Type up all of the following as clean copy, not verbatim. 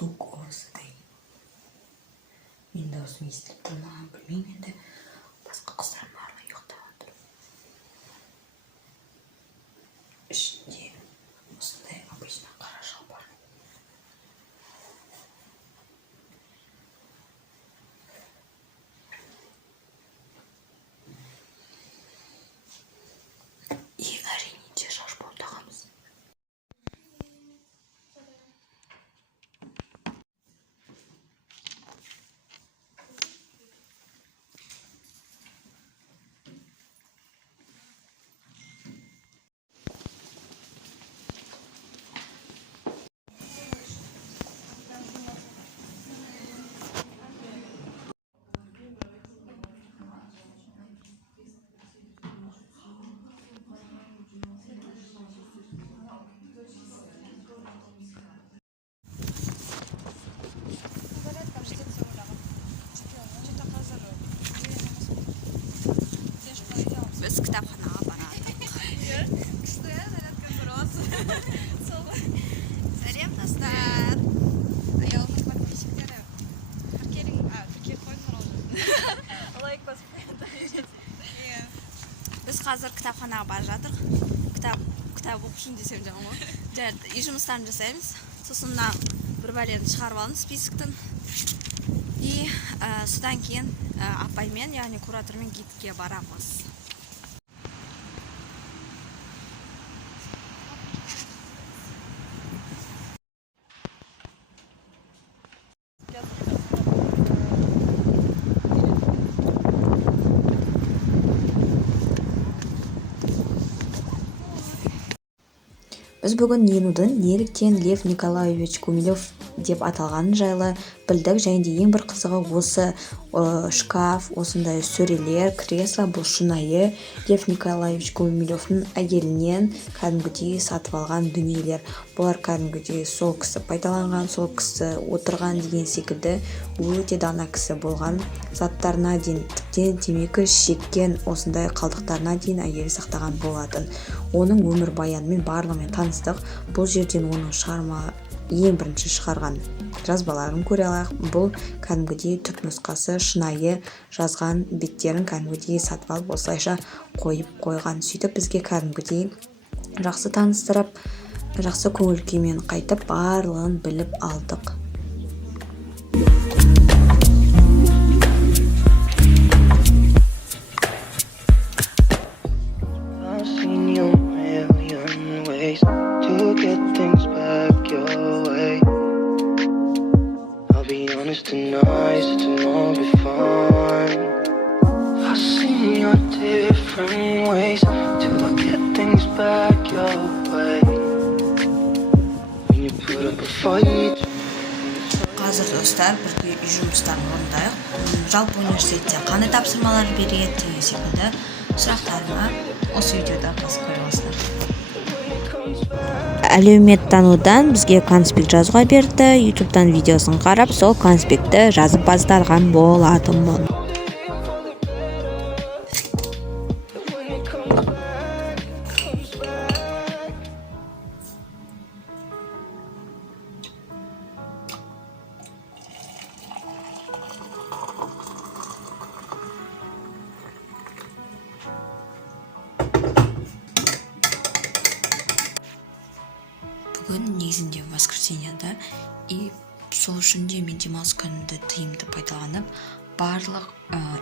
Лук осыдай. Мен де осы естіліп болмаған білмеймін, енді басқа қыздар барлығы ұйықтап отыр. Ішінде осындай обычно қара шалбар. И әрине шашбау тағамыз. Biz kitapxonaga bordik. Салем, достар. Аялымыз подписчиктері. Тіркеп қойдыңдар ол. Лайк басып қойыңдар. Біз қазір кітапханаға бара жатырмыз. Кітап оқышын десем жаңа ғой. Үй жұмыстарын жасаймыз. Сосын бір бәлені шығарып алдым списоктан. И содан кейін апаймен, яғни куратормен гидке барамыз. Біз бүгін Нинудың неліктен Лев Николаевич Гумилев деп аталғаны жайлы білдік, және де ең бір қызығы осы шкаф, осындай сөрелер, кресло бұл шынайы Лев Николаевич Гумилевтің әйелінен кәдімгідей сатып алған дүниелер. Бұлар кәдімгідей сол кісі пайдаланған, сол кісі отырған деген секілді өте дана кісі болған. Заттарына дейін, тіптен темекі шеккен осындай қалдықтарына дейін әйелі сақтаған болатын. Оның өмір баянымен барлығымен таныстық. Бұл жерден оның шығарма ең бірінші шығарған жазбаларын көре алайық. Бұл кәдімгідей түпнұсқасы, шынайы жазған беттерін кәдімгідей сатып алып осылайша қойып қойған. Сөйтіп бізге кәдімгідей жақсы таныстырып, жақсы көңіл күймен қайтып барлығын біліп алдық. Қазір достар бірге үй жұмыстарын орындайық. Жалпы университетте қандай тапсырмалар береді деген секілді сұрақтарыма осы видеода қазір көре аласыздар. Әлеуметтанудан бізге конспект жазуға берді. ютубтан видеосын қарап, сол конспектті жазып басталған болатынмын. бүгін негізінде воскресенье да, и сол үшін де мен демалыс күнімді тиімді пайдаланып барлық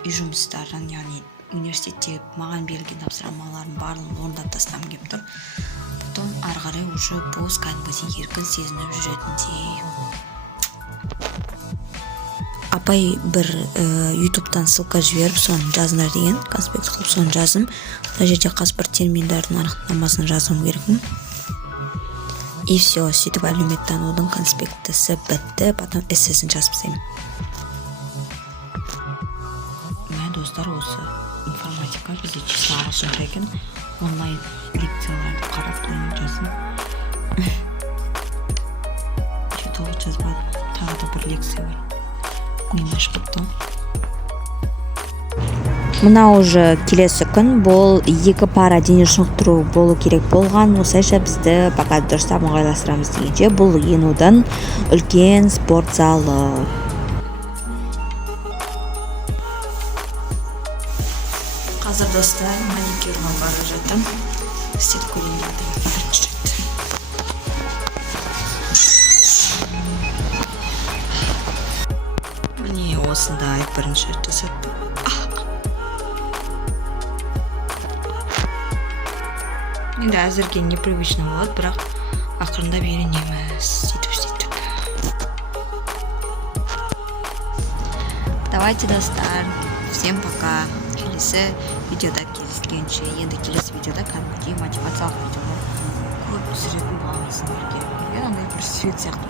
үй жұмыстарын, яғни университетте маған берілген тапсырмалардың барлығын орындап тастағым келіп тұр. Потом ары қарай уже бос кәдімгідей еркін сезініп жүретіндей. Апай бір ютубтан ссылка жіберіп, соны жазыңдар деген, конспект қылып соны жаздым. Мына жерде қазір бір терминдардың анықтамасын жазуым керекпін. И все, сөйтіп әлеуметтанудың конспектісі бітті, потом эссесін жазып тастаймын. Мә достар, осы информатика бізде числа ағылшынша екен. Онлайн лекцияларды қарап жаздым. Толық жазбадым. Тағы да бір лекция бар. Мені ашпапты. Мына уже келесі күн, бұл 2 пара дене шынықтыру болу керек болған. Осылайша бізді пока дұрыстап ыңғайластырамыз дегенше, бұл енудің үлкен спорт залы. Қазір достар, маникюрға бара жатырмын. Істеп көрейін дедім бірінші рет. Міне осындай бірінші рет жасаттым. Енді әзірге непривычно болады, бірақ ақырындап үйренеміз. Сөйтіп. Давайте, достар, всем пока. Келесі видеода кездескенше, енді келесі видеода кәдімгідей мотивациялық видеолар көп түсіретін боламыз сіздерге. Андай бір свет сияқты